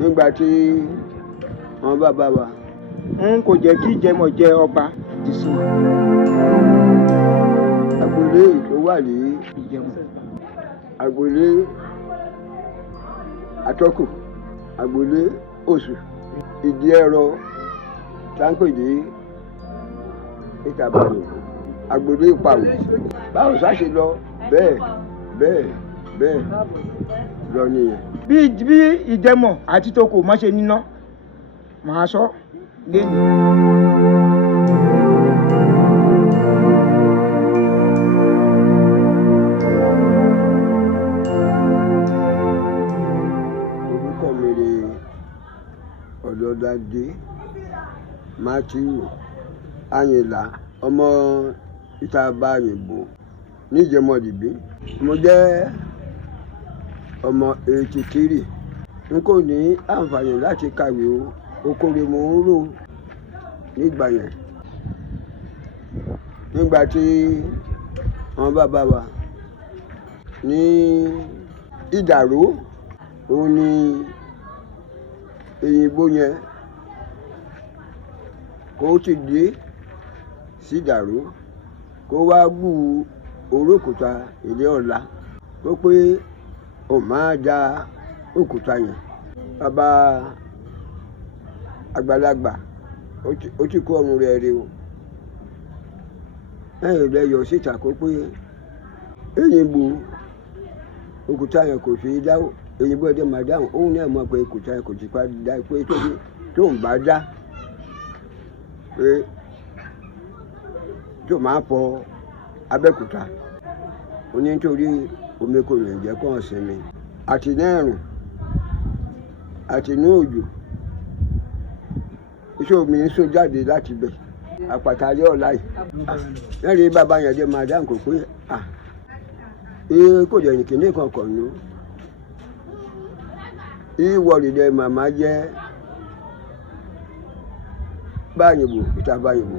nígbà tí wọ́n bàbá wa n kò jẹ́ kí Ìjẹ̀mọ̀ jẹ ọba dìsìn. agboolé tó wà ní Ìjẹ̀mọ̀, agboolé Atọ́kù, agboolé Oṣù, Ìdí Ẹ̀rọ táǹpẹ̀ ní Ìtàbàdàn, agboolé Ìpàwọ̀. báwo sáṣe lọ bẹ́ẹ̀ lọ nìyẹn. bí Ìjẹ̀mọ̀ àti Toko má ṣe níná màá sọ lẹ́nu. orúkọ mi ni Ọ̀dọ́dádé Mátíù Àyìnlá, ọmọ Ìtàbàyìnbó níjẹ̀mọ̀dìbí. mo jẹ́ ọmọ 83. n kò ní àǹfààní láti kàwé o, okòrè mò ń rò nígbà yẹn. nígbà tí wọ́n bàbá wa ní Ìdàró, òun ni Èyìnbó yẹn kó ti dé sí Ìdàró kó wá gbù Orókúta Ilé Ọ̀la tó pé ó máa da òkúta yẹn. bàbá àgbàlagbà ó ti kó ọrùn rẹ̀ rí o. ẹ̀yìn rẹ̀ yọ síta kó pé Èyìnbó òkúta yẹn kò fi dáwọ́, Èyìnbó ẹ̀dẹ̀ máa dáhùn. òun náà mọ̀ pé òkúta yẹn kò ti pa dá pé tó ń bá dá pé tó máa fọ Abẹ́òkúta. ó ní nítorí omi kò rìn jẹ́ kó hàn sí mi. àti ní ẹ̀rùn àti ní òjò iṣẹ́ omi ń sún jáde láti bẹ̀. àpáta Ilé Ọ̀la yìí lẹ́rìí bàbá yẹn dé máa dáhùn kó pé kò jẹ́ ní kíní kankan nù. ìwọ̀rìdẹ̀ màmá jẹ́ Báyìnbó, Ìtàbàyìnbó.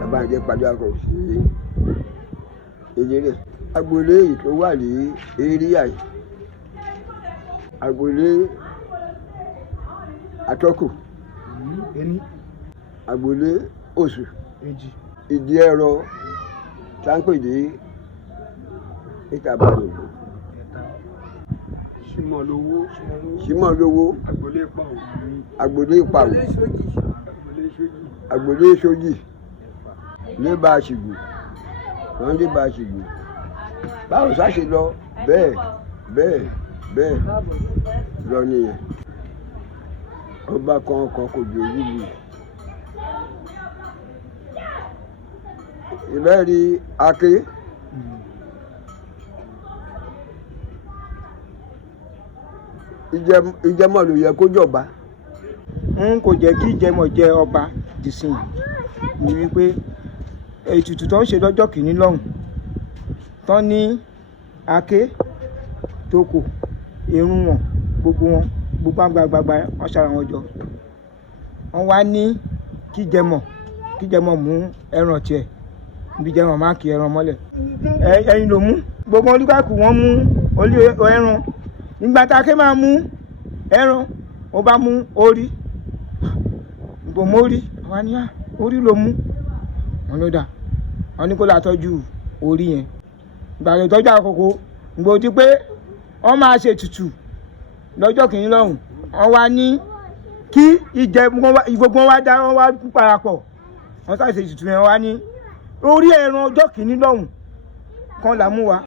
bàbá yẹn padà kò sí ìdílé. agboolé yìí tó wà ní eréyà yìí, agboolé Atọ́kù, agboolé Oṣù, Ìdí Ẹ̀rọ táǹpẹ̀ ní Ìtàbàdàn, Ṣímọ̀lówó, agboolé Ìpàwọ̀, agboolé Ṣójì, Lébà Àṣìgbò, wọ́n Lébà Àṣìgbò. báwo sáṣe lọ bẹ́ẹ̀ lọ nìyẹn. ọba kan kò jò yìí. ìbẹ́ẹ̀rí Aké Ìjẹ̀mọ̀ ló yẹ kó jọba. n kò jẹ́ kí Ìjẹ̀mọ̀ jẹ ọba dìsìn ni wípé ètùtù tó ń ṣe lọ́jọ́ kìíní lọ́hùn tán ní Aké, Toko, irun wọn gbogbo àgbàgbà wọn ṣara wọn jọ. wọ́n wá ní kí Ìjẹ̀mọ̀ mú ẹran tiẹ̀ bí Ìjẹ̀mọ̀ máa kì ẹran mọ́lẹ̀. ẹyin ló mú gbogbo olúkàkù wọn mú olú ẹran. nígbà tá Aké máa mú ẹran ó bá mú orí, gbogbo mórí wọn ní orí ló mú. wọn ló dà, wọn ní kó la tọ́jú orí yẹn. ìgbà tó tọ́jú àkókò gbòó ti pé wọ́n máa ṣe ètùtù lọ́jọ́ kìíní lọ́hùn. wọ́n wá ní kí gbogbo wọn wá dá wọn wá parapọ̀. wọ́n sáré ṣe ètùtù yẹn wá ní orí ẹran ọjọ́ kìíní lọ́hùn kan là mú wa.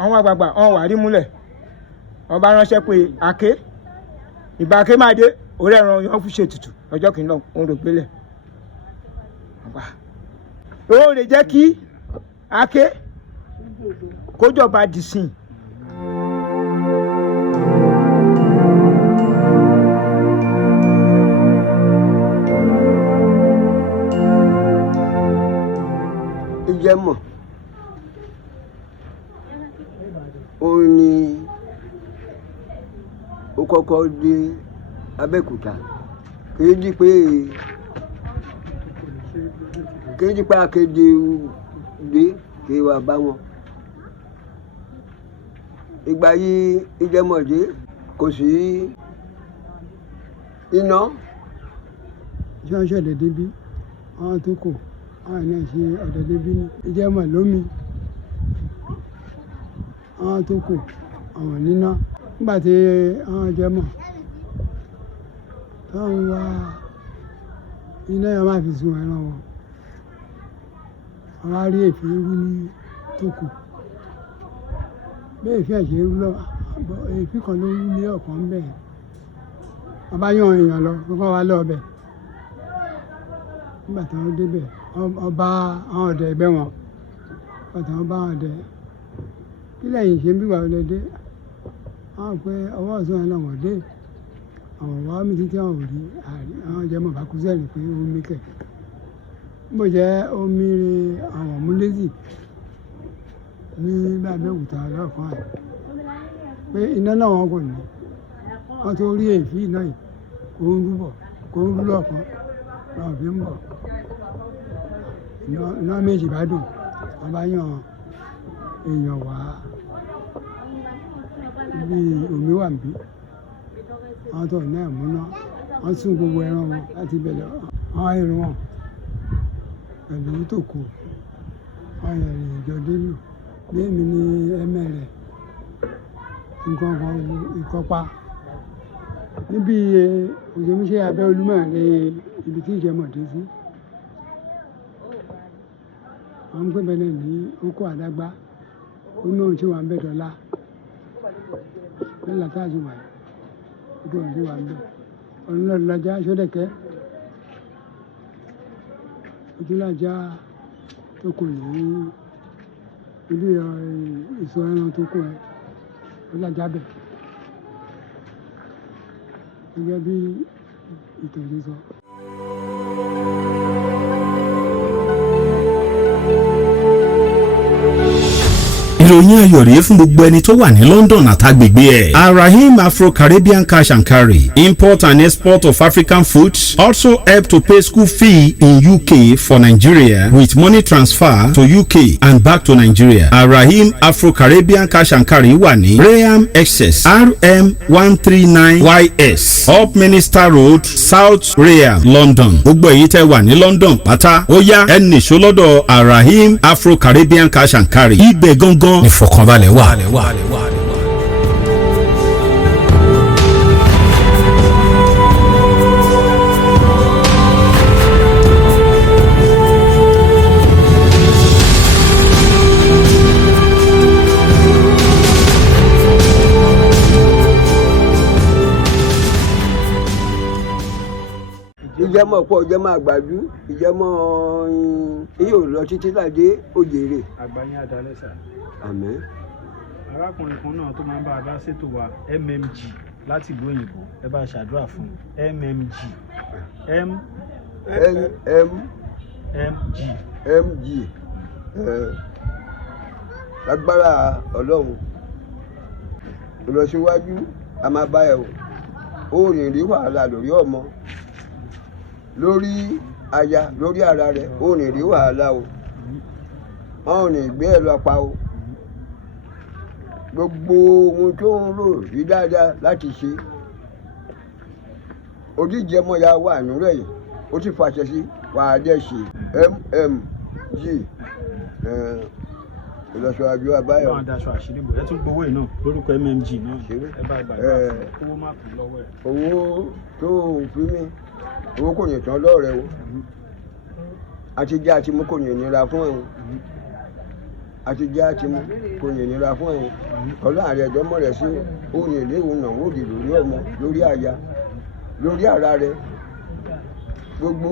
àwọn àgbààgbà wọn wà rí múlẹ̀. wọ́n bá ránṣẹ́ pé Aké, ìbá Aké máa dé orí ẹran yẹn fi ṣe ètùtù lọ́jọ́ kìíní lọ́hùn. òun rò gbélẹ̀. ó lè jẹ́ kí Aké kó jọba dìsìn. ìjẹ́mọ̀ òun ni ó kọ́kọ́ dé Abẹ́òkúta kìí di pé akéde dé kí wàá bá wọn. Ìgbà yìí ìjẹ́mọ̀dé kò sí iná. Ṣé wọ́n ṣẹ̀dẹ̀ débí àwọn tó kù àwọn náà ṣe ọ̀dẹ̀ débí ní ìjẹ́mọ̀ lómi àwọn tó kù àwọn níná nígbà tí àwọn jẹ́mọ̀ tó ń wá iná yẹn máa fi sun ẹran wọn àwọn á rí èéfín rú ní tó kù bẹ́ẹ̀ èéfín ẹ̀ṣẹ̀ rú lọ èéfín kan ló rú ní ọ̀kan ń bẹ̀ wọ́n bá yàn èèyàn lọ kókó wá lọ́ọ̀bẹ̀ nígbà tí wọ́n débẹ̀ ọba àwọn ọ̀dẹ̀ ẹgbẹ́ wọn nígbà tí wọ́n bá àwọn ọ̀dẹ̀ kí lẹ́yìn ṣe ń bí wà ó lè dé àwọn pé ọwọ́ ọ̀sán ẹ̀ náà wọ́n dé àwọn wá mi títí àwọn ò rí àwọn jẹ́ mọ̀ bá kú sẹ́rìn pé omi kẹ̀ bó jẹ́ omi re àwọn múlẹ́sì ní Abẹ́òkúta lọ́ọ̀kan àyè pé iná náà wọn kò ní wọ́n tó rí èéfín náà yìí kó ń rú lọ́ọ̀kan lọ́ọ̀ fi ń bọ̀ iná méjì bá dùn wọ́n bá yàn èèyàn wá bí omi wà níbí àwọn tó náà múná wọ́n sún gbogbo ẹran wọn láti bẹ̀rẹ̀ àwọn irun wọn pẹ̀lú tó kù wọ́n yẹ ìrìn ìjọ délù léèmí ní ẹ̀mẹ́rẹ̀ nǹkan kan ìkọ́pá níbi òṣèlúṣe abẹ́ olúmọ̀ ní ibi tí ìjẹmọ̀dé sí àwọn ń pè bẹ́ẹ̀ ní oko àdágbá ó ní ohun tí wà ń bẹ̀ dọ́là lọ́la tá a ti wà yìí ohun tí wà ń bẹ̀ ọ̀nàdọ́lájà sódẹ̀kẹ́ ojúlájà tó kù ní ilé ìsọ ẹran tó kù ẹ ọlájà bẹ̀ gẹ́gẹ́ bí ìtàn ṣe sọ. ìròyìn ayọ̀ rèé fún gbogbo ẹni tó wà ní London àtàgbègbè ẹ̀. Arahim Afro-Caribbean Cash and Carry, import and export of African foods, also help to pay school fee in UK for Nigeria with money transfer to UK and back to Nigeria. Arahim Afro-Caribbean Cash and Carry wà ní Graham Excess RM 139YS Up Minister Road, South Graham, London. Gbogbo èyí tẹ́ wà ní London pátá ó yá ẹ nìṣó lọ́dọ̀ Arahim Afro-Caribbean Cash and Carry. Ibẹ̀ gangan ìfọ̀kànbalẹ̀ wà. ìjẹ́mọ̀ pọ̀ ìjẹ́mọ̀ àgbàdo ìjẹ́mọ̀ iye ò lọ títí láde òjèrè. àgbáyé adalẹ́sà. àmín. arákùnrin kan náà tó máa ń bá a bá ṣètò wa mmg láti ìlú òyìnbó ẹ bá a ṣàdúrà fún mmg mg lágbára ọlọ́run ìlọsíwájú a máa bá ẹ o ò ní rí wàhálà lórí ọmọ lórí aya lórí ara rẹ ò ní rí wàhálà o wọn ò ní gbé ẹ lọ pa o gbogbo ohun tó ń rò rí dáadáa láti ṣe oníjẹmọya wà nínú ẹ ó ti fàṣẹ sí wàá dẹ ṣe mmg ìlọsíwájú abáyọ. wọn daṣọ àṣírí bò ẹ tún gbowó yìí náà lórúkọ mmg náà ẹ bá gbàgbọ́ owó má kún lọ́wọ́ ẹ. owó tó fi mí owó kò ní tán lọ́rẹ̀ o àti jẹ́ àti mú kò ní nira fún ẹ̀hún àti jẹ́ àti mú kò ní nira fún ẹ̀hún ọlọ́run ẹ̀dọ́mọ̀ rẹ̀ sí ó ní ìléwọ̀n náà ó di lórí ọmọ lórí aya lórí ara rẹ̀ gbogbo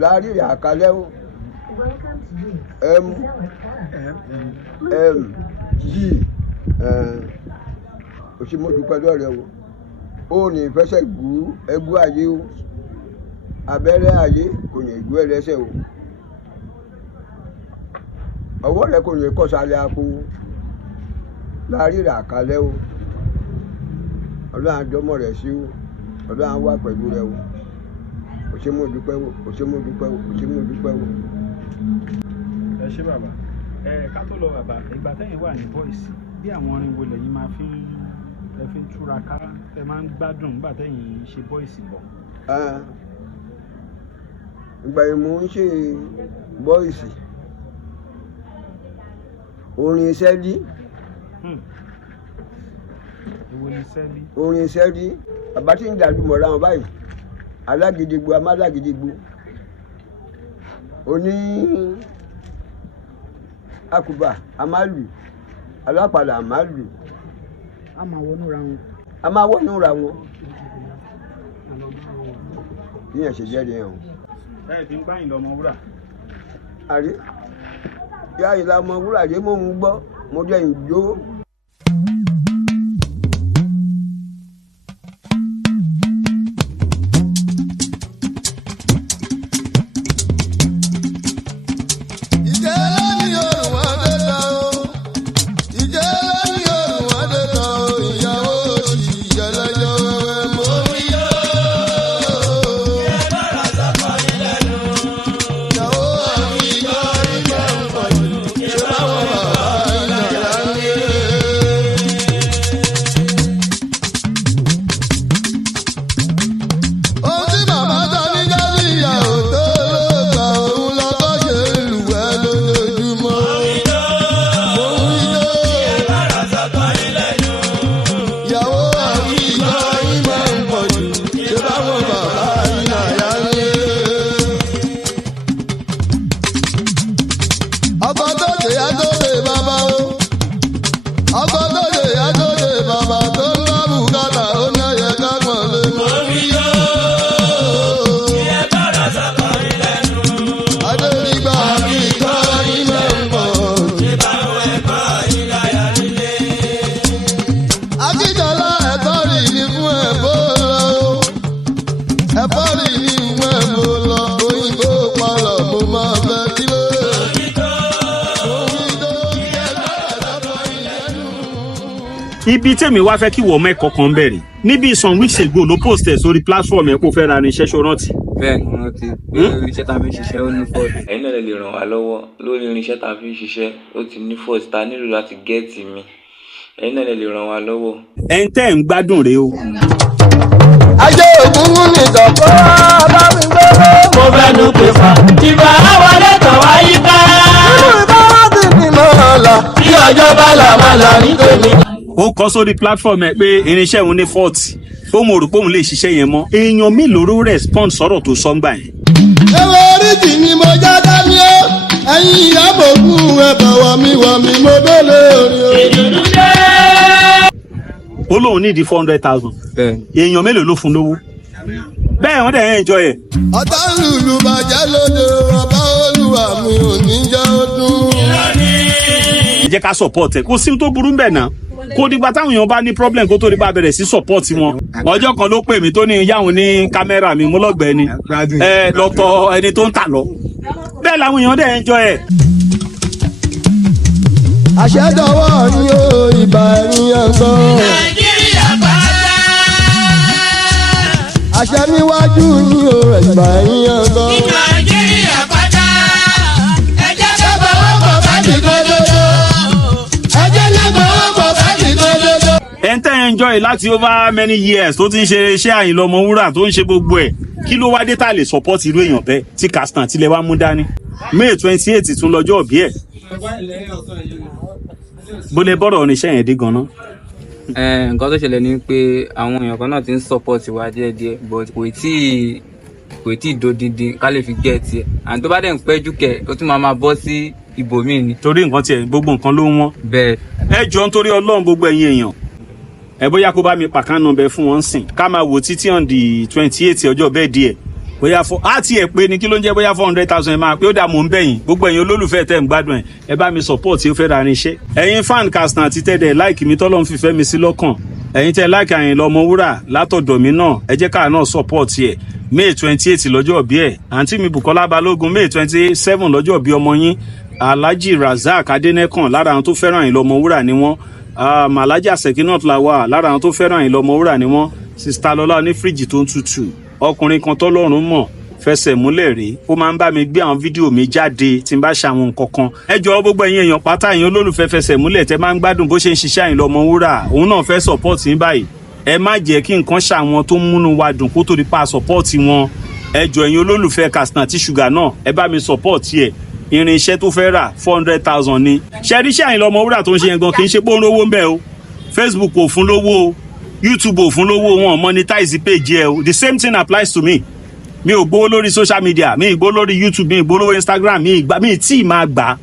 láàrin àkálẹ́ o mmg òṣìmọ̀dúpẹ́ lọ́rẹ̀ o ó ní ìfẹsẹ̀ gbú ẹgbú ayé o abẹ́rẹ́ ayé kò ní gbú ẹlẹ́sẹ̀ o ọwọ́ rẹ kò ní kọ́ sálẹ̀ àpò láàrin rà kalẹ̀ o ọlọ́run àjọmọ̀ rẹ̀ sí o ọlọ́run á wà pẹ̀lú rẹ o kò ṣe mú dúpẹ́ o kò ṣe mú dúpẹ́ o kò ṣe mú dúpẹ́ o. ẹ ṣé bàbá ká tó lọ bàbá ìgbà tẹ́yìn wà ní Voice bí àwọn orin wo lẹ́yìn máa fi ń túraká ẹ máa ń gbádùn nígbà tẹ́yìn ṣe Voice bọ̀. ìgbà yìí mò ń ṣe Voice orin sẹ́lí. Èwo ni sẹ́lí? Orin sẹ́lí bàbá tí ń dàlú mọ̀ra wọn báyìí alágidigbo amálágidigbo oní àkùbà àmàlù alápàlà àmàlù. a máa wọnú ra wọn. a máa wọnú ra wọn. yíyan ṣe jẹ́ ni ẹ̀hún. ẹ ti ń gbáyìn lọ́mọ wúrà. àrí yá ìlà ọmọ wúrà dé mò ń gbọ́ mo jẹ́ ìjó. ibi tèmi wá fẹ́ kí wọ́n mẹ́kọ̀ọ́ kan bẹ̀rẹ̀ níbi some weeks ago ló post ẹ̀ sórí platform ẹ̀ kó fẹ́ ra irinṣẹ́ ṣó rántí. bẹ́ẹ̀ ni wọ́n ti irinṣẹ́ tá a fi ń ṣiṣẹ́ ó ní fọ́ọ̀tì. ẹ̀yin náà lè ràn wá lọ́wọ́ lórí irinṣẹ́ tá a fi ń ṣiṣẹ́ ó ti ní fọ́ọ̀tì tá a nílò láti gẹ́ẹ̀tì mi ẹ̀yin náà lè ràn wá lọ́wọ́. ẹ̀ ń tẹ́ ń gbádùn rèé o. ajé ògúngún ní ìdọ̀kọ́ aláwìn gbọ́dọ̀. mo fẹ́ nu pè fà ìgbà wọlé tàn wá yíká. nínú ìbára ti ní mọ́ọ̀lá bí ọjọ́ bá là má là ní tèmi. ó kọ sórí platform ẹ pé irinṣẹ́ òun ní fọ́ọ̀tì ó mọ̀ rò pé òun lè ṣiṣẹ́ yẹn mọ́ èèyàn mélòó ló respond sọ̀rọ̀ tó sọ ń gbà yẹn. ewé oríṣi ni mo já dání ó ẹ̀yin ìyàbò kú ẹ̀bà wọ̀mí mo délé orí o. ó lóun ní ìdí 400,000 èèyàn mélòó ló fún lówó bẹ́ẹ̀ wọ́n dẹ̀ ń enjoy ẹ̀. ọ̀tá lùlù bàjẹ́ lóde ọba olúwa mi ò ní jẹ́ ọdún. ẹ jẹ́ ká support ẹ̀ kó sí tó burú bẹ̀ náà kó dìgbà táwọn èèyàn bá ní problem kó tó di bá bẹ̀rẹ̀ sí support wọn. ọjọ́ kan ló pè mí tó ní yáwọn ní kámẹ́rà mi mú lọ́gbẹ̀ẹ́ ni lọ́tọ̀ ẹni tó ń tà lọ bẹ́ẹ̀ làwọn èèyàn dẹ̀ enjoy ẹ̀. àṣẹdọwọ ni ó ìbà ẹ̀yìn ẹ̀sán. nàìjíríà pátá. àṣẹ níwájú ni ó ìbà ẹ̀yìn ẹ̀sán. nàìjíríà pátá. ẹjẹ́ lọ́gbọ̀wọ́ pọ̀ bá ti gbódòdó. ẹjẹ́ lọ́gbọ̀wọ́ pọ̀ bá ti gbódòdó. ẹ̀ ń tẹ́ enjoy láti over many years tó ti ń ṣe iṣẹ́ Àyìnlá Ọmọwúrà tó ń ṣe gbogbo ẹ̀ kí ló wá dé tá lè support irú èèyàn bẹ́ẹ̀ tí Kaftan tilẹ̀ wá mú dání May 28 tún lọ́jọ́ òbí ẹ̀ bó lè bọ́rọ̀ oníṣẹ́ yẹn dé gan-an. nǹkan tó ṣẹlẹ̀ ni pé àwọn èèyàn kan náà ti ń support wa díẹ̀díẹ̀ but kò tí ì dodindi ká lè fi gẹ̀ tiẹ̀ and tó bá dẹ̀ ń pẹ́jù kẹ̀ ó tún máa bọ́ sí ibòmíì ni. torí nǹkan tiẹ̀ gbogbo nǹkan ló ń wọ́n. bẹ́ẹ̀. ẹ jọ nítorí Ọlọ́run gbogbo ẹ̀yin èèyàn ẹ bóyá kó bá mi pàkán nọmbẹ fún wọn sìn ká máa wò títí on the 28 ọjọ́ bẹ́ẹ̀ díẹ̀ bóyá fọ àti ẹ pé ni kí ló ń jẹ́ bóyá 400,000 ẹ máa pé ó dà mò ń bẹ̀yìn gbogbo ẹ̀yin olólùfẹ́ tẹ́ ń gbádùn ẹ bá mi support tí ó fẹ́ ra irinṣẹ́ ẹ̀yin fan Kaftan àti tẹ́dẹ̀ láìkì mi tọ́lọ́run fìfẹ́ mi sí lọ́kàn ẹ̀yin tẹ́ láìka Àyìnlá Ọmọwúrà látọ̀dọ̀ mi náà ẹ jẹ́ káà náà support ẹ̀. May 28 lọ́jọ́ bí ẹ̀, àǹtí mi Bùkọ́lá Balógun May 27 lọ́jọ́ bí ọmọ yín, Alhaji Razak Adénẹ́kàn lára àwọn tó fẹ́ràn Àyìnlá Ọmọwúrà ni wọ́n, Alhaji Sekinat Lawal lára àwọn tó fẹ́ràn Àyìnlá Ọmọwúrà ni wọ́n, Sista Lọlá onífíríjì tó ń tutù, ọkùnrin kan tọ́lọ́run mọ̀ fẹsẹ̀ múlẹ̀ rí, ó máa ń bá mi gbé àwọn fídíò mi jáde tí n bá ṣe àwọn nǹkan kan. Ẹ jọ̀ọ́ gbogbo ẹ̀yin èèyàn pátá ẹ̀yin olólùfẹ́ fẹsẹ̀ múlẹ̀ tẹ́ máa ń gbádùn bó ṣe ń ṣiṣẹ́ Àyìnlá Ọmọwúrà, òun náà fẹ́ support yín báyìí. Ẹ má jẹ́ kí nǹkan ṣàwọn tó ń múnú wa dùn kó tó di pa support wọn. Ẹ jọ̀ọ́ ẹ̀yin olólùfẹ́ Katsina àti Sugar náà ẹ bá mi support ẹ̀. Irinṣẹ́ tó fẹ́ rà 400,000 ni. Ṣé iṣẹ́ Àyìnlá Ọmọwúrà tó ń ṣe yẹn gan kì í ṣe pé ó ń rówó ń bẹ̀ o. Facebook ò fún lówó o, YouTube ò fún lówó, wọn monetize page ẹ o. The same thing applies to me. Mi ò gbowó lórí social media, mi ì gbowó lórí YouTube, mi ì gbowó lórí Instagram, mi ì tí ì máa gbà.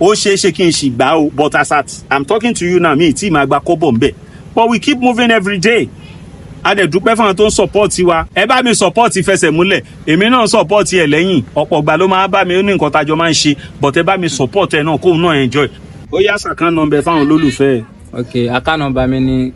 Ó ṣeé ṣe kí n ṣì gbà o, but as at I'm talking to you now, mi ì tí ì máa gbà kọ́bọ̀ ń bẹ̀. But we keep moving every day. A dẹ̀ dúpẹ́ fún àwọn tó ń support wa. Ẹ bá mi support fẹsẹ̀ múlẹ̀, èmi náà support ẹ lẹ́yìn. Ọ̀pọ̀ ìgbà ló máa bá mi ní nǹkan tájọ máa ń ṣe, but ẹ bá mi support ẹ náà kóun náà enjoy. Ó yá sàkán nọ́mbà fáwọn olólùfẹ́ ẹ. Okay, account number mi ni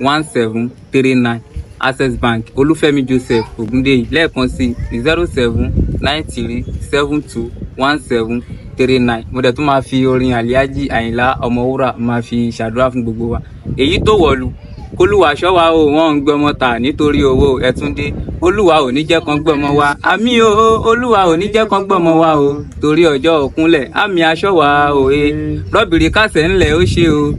0793721739. Access Bank Olúfẹ́mi Joseph Ògúndèyí, lẹ́ẹ̀kan sí 0793721739. Mo dẹ̀ tún máa fi orin Alhaji Àyìnlá Ọmọwúrà máa fi ṣàdúrà fún gbogbo wa. Èyí tó wọ̀lú kólúwa ṣọ́ wa o, wọ́n ń gbọ́mọ tà nítorí owó Ẹ̀túndé. Olúwa ò ní jẹ́ kan gbọ́mọ wa, àmì o, Olúwa ò ní jẹ́ kan gbọ́mọ wa o, torí ọjọ́ òkúnlẹ̀ àmì aṣọ́ wa o, rọ́bìrì kásẹ̀ ńlẹ̀ ó ṣe o,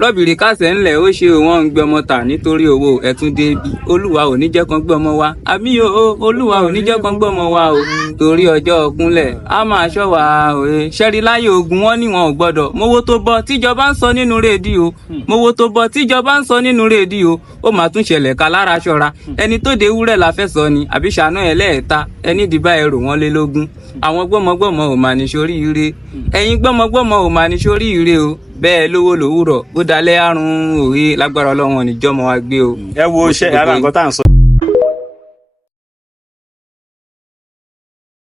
rọ́bìrì kásẹ̀ ńlẹ̀ ó ṣe o, wọ́n ń gbọ́mọ tà nítorí owó Ẹ̀túndé bí. Olúwa ò ní jẹ́ kan gbọ́mọ wa, àmì o, Olúwa ò ní jẹ́ kan gbọ́mọ wa o, torí ọjọ́ òkúnlẹ̀ àmì aṣọ́ wa o. Ṣẹ́rí láyé ogun wọn ni wọn ò gbọ́dọ̀ mowó tó bọ́ tíjọba ń sọ nínú rédíò, mowó tó bọ́ tíjọba ń sọ nínú rédíò, ó máa tún ṣẹlẹ̀ ká lára ṣọ́ra. Ẹni tó de ewúrẹ́ la fẹ́ sọ ni àbí ṣàánú ẹlẹ́ẹ̀ta, ẹni dìbà ẹrù wọn lé lógún. Àwọn gbọ́mọgbọ́mọ ò máa ní sórí ire, ẹ̀yin gbọ́mọgbọ́mọ ò máa ní sórí ire o. Bẹ́ẹ̀ lówó lòwúrọ̀ ó dalẹ̀ àrùn òye lágbára Ọlọ́run níjọ́mọ wa gbé o. Ẹ wo iṣẹ́ ara nǹkan tá à ń sọ.